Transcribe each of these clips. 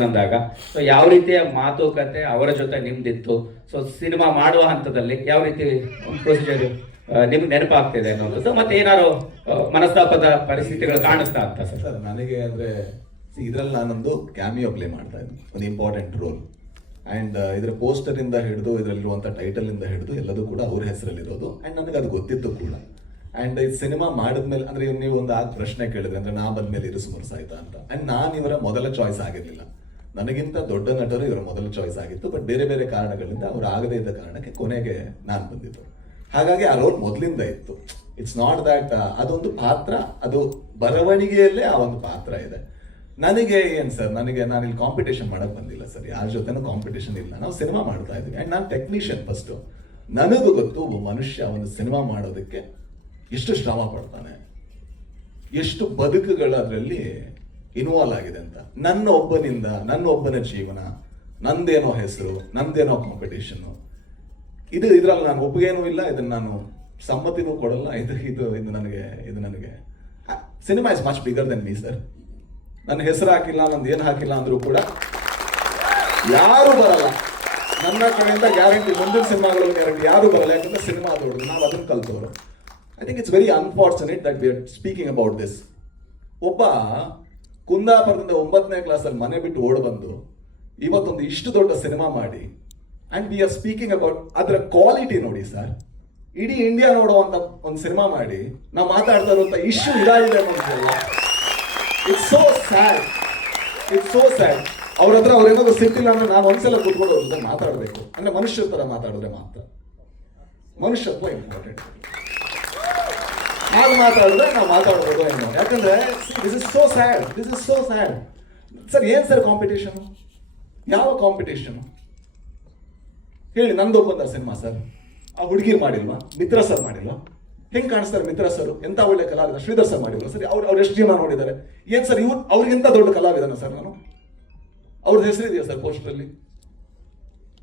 ಅಂದಾಗ ಸೊ ಯಾವ ರೀತಿಯ ಮಾತುಕತೆ ಅವರ ಜೊತೆ ನಿಮ್ದಿತ್ತು? ಸೊ ಸಿನಿಮಾ ಮಾಡುವ ಹಂತದಲ್ಲಿ ಯಾವ ರೀತಿ ಪ್ರೊಸೀಜರ್ ನಿಮ್ಗೆ ನೆನಪಾಗ್ತಿದೆ ಅನ್ನೋದು, ಮತ್ತೆ ಏನಾದ್ರು ಮನಸ್ತಾಪದ ಪರಿಸ್ಥಿತಿಗಳು ಕಾಣಿಸ್ತಾ ಅಂತ ಸರ್? ನನಗೆ ಅಂದ್ರೆ ಇದ್ರಲ್ಲಿ ನಾನೊಂದು ಕ್ಯಾಮಿಯೋ ಪ್ಲೇ ಮಾಡ್ತಾ ಇದ್ದೆ, ಒಂದು ಇಂಪಾರ್ಟೆಂಟ್ ರೋಲ್. ಅಂಡ್ ಇದರ ಪೋಸ್ಟರ್ ಇಂದ ಹಿಡಿದು ಇದರಲ್ಲಿರುವಂತ ಟೈಟಲ್ ಇಂದ ಹಿಡಿದು ಎಲ್ಲದೂ ಕೂಡ ಅವ್ರ ಹೆಸರಲ್ಲಿರೋದು. ಅಂಡ್ ನನಗೆ ಅದು ಗೊತ್ತಿತ್ತು ಕೂಡ. ಅಂಡ್ ಈ ಸಿನಿಮಾ ಮಾಡಿದ್ಮೇಲೆ ಅಂದ್ರೆ ನೀವು ಒಂದು ಪ್ರಶ್ನೆ ಕೇಳಿದ್ರೆ ಅಂದ್ರೆ ನಾ ಬಂದ್ಮೇಲೆ ಇರು ಸುಮರ್ಸ್ ಆಯ್ತಾ ಅಂತ. ಅಂಡ್ ನಾನು ಇವರ ಮೊದಲ ಚಾಯ್ಸ್ ಆಗಿರ್ಲಿಲ್ಲ, ನನಗಿಂತ ದೊಡ್ಡ ನಟರು ಇವರ ಮೊದಲ ಚಾಯ್ಸ್ ಆಗಿತ್ತು. ಬಟ್ ಬೇರೆ ಬೇರೆ ಕಾರಣಗಳಿಂದ ಅವ್ರು ಆಗದೇ ಇದ್ದ ಕಾರಣಕ್ಕೆ ಕೊನೆಗೆ ನಾನು ಬಂದಿದ್ದು. ಹಾಗಾಗಿ ಆ ರೋಲ್ ಮೊದಲಿಂದ ಇತ್ತು. ಇಟ್ಸ್ ನಾಟ್ ದಟ್ ಅದೊಂದು ಪಾತ್ರ, ಅದು ಬರವಣಿಗೆಯಲ್ಲೇ ಆ ಒಂದು ಪಾತ್ರ ಇದೆ. ನನಗೆ ಏನ್ ಸರ್, ನಾನು ಇಲ್ಲಿ ಕಾಂಪಿಟೇಷನ್ ಮಾಡಕ್ ಬಂದಿಲ್ಲ ಸರ್, ಯಾರ ಜೊತೆನೂ ಕಾಂಪಿಟೇಷನ್ ಇಲ್ಲ. ನಾವು ಸಿನಿಮಾ ಮಾಡ್ತಾ ಇದ್ವಿ. ಅಂಡ್ ನಾನು ಟೆಕ್ನಿಷಿಯನ್ ಫಸ್ಟ್. ನನಗೂ ಗೊತ್ತು ಒಬ್ಬ ಮನುಷ್ಯ ಒಂದು ಸಿನಿಮಾ ಮಾಡೋದಕ್ಕೆ ಎಷ್ಟು ಶ್ರಮ ಪಡ್ತಾನೆ, ಎಷ್ಟು ಬದುಕುಗಳು ಅದರಲ್ಲಿ ಇನ್ವಾಲ್ವ್ ಆಗಿದೆ ಅಂತ. ನನ್ನ ಒಬ್ಬನ ಜೀವನ, ನಂದೇನೋ ಹೆಸರು, ನಂದೇನೋ ಕಾಂಪಿಟೇಷನ್, ಇದ್ರಲ್ಲಿ ನಾನು ಒಪ್ಪಿಗೆನೂ ಇಲ್ಲ, ಇದನ್ನ ನಾನು ಸಮ್ಮತಿನೂ ಕೊಡಲ್ಲ. ಇದು ನನಗೆ cinema is much bigger then me sir. ನನ್ನ ಹೆಸರು ಹಾಕಿಲ್ಲ, ನಂದು ಏನು ಹಾಕಿಲ್ಲ ಅಂದ್ರೂ ಕೂಡ ಯಾರು ಬರಲ್ಲ ನನ್ನ ಕಡೆಯಿಂದ, ಗ್ಯಾರಂಟಿ. ಮುಂದಿನ ಸಿನಿಮಾಗಳಲ್ಲಿ ಗ್ಯಾರಂಟಿ ಯಾರು ಬರಲ್ಲ, ಯಾಕಂದ್ರೆ ಸಿನಿಮಾ ದೊಡ್ಡದು, ನಾವು ಅದನ್ನು ಕಲ್ತವ್ರು. I think it's very unfortunate that we are speaking about this. ಒಬ್ಬ ಕುಂದಾಪುರದಿಂದ 9ನೇ ಕ್ಲಾಸಲ್ಲಿ ಮನೆ ಬಿಟ್ಟು ಓಡ್ ಬಂದು ಇವತ್ತೊಂದು ಇಷ್ಟು ದೊಡ್ಡ ಸಿನಿಮಾ ಮಾಡಿ, and we are speaking about ಅದರ ಕ್ವಾಲಿಟಿ. ನೋಡಿ ಸರ್, ಇಡೀ ಇಂಡಿಯಾ ನೋಡುವಂತ ಒಂದು ಸಿನಿಮಾ ಮಾಡಿ ನಾವು ಮಾತಾಡ್ತಾ ಇರುವಂತ ಇಶ್ಯೂ ಇದಾಗಿದೆ ಅನ್ನೋದಿಲ್ಲ. It's so sad, it's so sad. ಅವ್ರ ಹತ್ರ ಅವ್ರೇನಾದ್ರು ಸಿಟ್ಟಿಲ್ಲ ಅಂದ್ರೆ ನಾನು ಒಂದ್ಸಲ ಕೂತ್ಕೊಂಡು ಅವ್ರ ಜೊತೆ ಮಾತಾಡಬೇಕು. ಅಂದ್ರೆ ಮನುಷ್ಯರ ತರ ಮಾತಾಡಿದ್ರೆ ಮಾತ್ರ, ಮನುಷ್ಯತ್ವ ಇಂಪಾರ್ಟೆಂಟ್. ಹಾಗೆ ಮಾತಾಡಿದ್ರೆ ನಾವು ಮಾತಾಡ್ಬೋದು ಏನೋ. ಯಾಕಂದ್ರೆ this is so sad, this is so sad. Sir ಏನ್ ಸರ್ ಕಾಂಪಿಟೇಷನ್? ಯಾವ ಕಾಂಪಿಟೇಷನ್ ಹೇಳಿ? ನಂದೊಬ್ಬಂದ ಸಿನಿಮಾ ಸರ್, ಆ ಹುಡುಗಿರ್ ಮಾಡಿಲ್ವಾ? ಮಿತ್ರ ಸರ್ ಮಾಡಿಲ್ವಾ? ಹೆಂಗ್ ಕಾಣಿಸ್ತಾರೆ ಮಿತ್ರ ಸರ್? ಎಂತ ಒಳ್ಳೆ ಕಲಾವಿದ. ಶ್ರೀಧರ್ ಸರ್ ಮಾಡಿಲ್ವಾ ಸರ್? ಅವ್ರು ಎಷ್ಟು ಜನ ನೋಡಿದ್ದಾರೆ? ಏನ್ ಸರ್ ಅವ್ರಿಗಿಂತ ದೊಡ್ಡ ಕಲಾವಿದನ ಸರ್ ನಾನು? ಅವ್ರದ್ದು ಹೆಸರಿದೆಯಾ sir poster?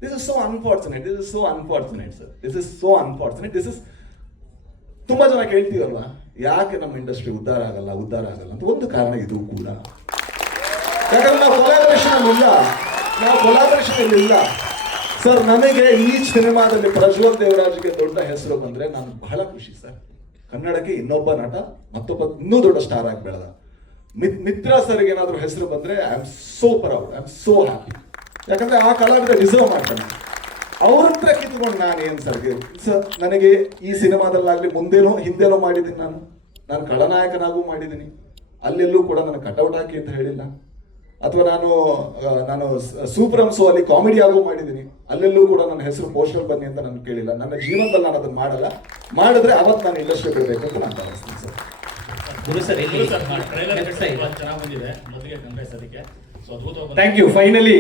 This is so unfortunate, this is so unfortunate sir, this is so unfortunate. This is ತುಂಬಾ ಜನ ಕೇಳ್ತೀವಲ್ವಾ, ಯಾಕೆ ನಮ್ಮ ಇಂಡಸ್ಟ್ರಿ ಉದ್ಧಾರ ಆಗಲ್ಲ ಅಂತ. ಒಂದು ಕಾರಣ ಇದು ಕೂಡ. ಯಾಕಂದ್ರೆ ನಾವು ಕೊಲಾಬರೇಷನ್ ಇಲ್ಲ ಸರ್. ನನಗೆ ಈ ಸಿನಿಮಾದಲ್ಲಿ ಪ್ರಜ್ವಲ್ ದೇವರಾಜ್ಗೆ ದೊಡ್ಡ ಹೆಸರು ಬಂದ್ರೆ ನಾನು ಬಹಳ ಖುಷಿ ಸರ್. ಕನ್ನಡಕ್ಕೆ ಇನ್ನೊಬ್ಬ ನಟ, ಮತ್ತೊಬ್ಬ ಇನ್ನೂ ದೊಡ್ಡ ಸ್ಟಾರ್ ಆಗಿ ಬೆಳೆದ. ಮಿತ್ರ ಸರ್ಗೆ ಏನಾದ್ರು ಹೆಸರು ಬಂದ್ರೆ I am so proud, I am so happy. ಯಾಕಂದ್ರೆ ಆ ಕಲಾವಿದ ಡಿಸರ್ವ್ ಮಾಡ್ತಾನೆ. ಅವ್ರ ಹತ್ರ ಕಿತ್ಕೊಂಡು ನಾನು ಏನ್ ಸರ್, ನನಗೆ ಈ ಸಿನಿಮಾದಲ್ಲಾಗ್ಲಿ ಮುಂದೇನೋ ಹಿಂದೇನೋ ಮಾಡಿದ್ದೀನಿ. ನಾನು ಖಳನಾಯಕನಾಗೂ ಮಾಡಿದ್ದೀನಿ. ಅಲ್ಲೆಲ್ಲೂ ಕೂಡ ನನಗೆ ಕಟೌಟ್ ಹಾಕಿ ಅಂತ ಹೇಳಿಲ್ಲ. ಅಥವಾ ನಾನು ಸೂಪರ್ ಸೋ ಅಲ್ಲಿ ಕಾಮಿಡಿ ಆಗೋ ಮಾಡಿದ್ದೀನಿ. ಅಲ್ಲೆಲ್ಲೂ ಕೂಡ ನನ್ನ ಹೆಸರು ಪೋಸ್ಟರ್ ಬನ್ನಿ ಅಂತ ನಾನು ಕೇಳಿಲ್ಲ. ನನ್ನ ಜೀವನದಲ್ಲಿ ನಾನು ಅದನ್ನ ಮಾಡಲ್ಲ. ಮಾಡಿದ್ರೆ ಅವತ್ತು ನಾನು ಇಂಡಸ್ಟ್ರಿ ಬಿಡಬೇಕು ಅಂತ ನಾನು ಭಾವಿಸ್ತೀನಿ ಸರ್. Thank you finally.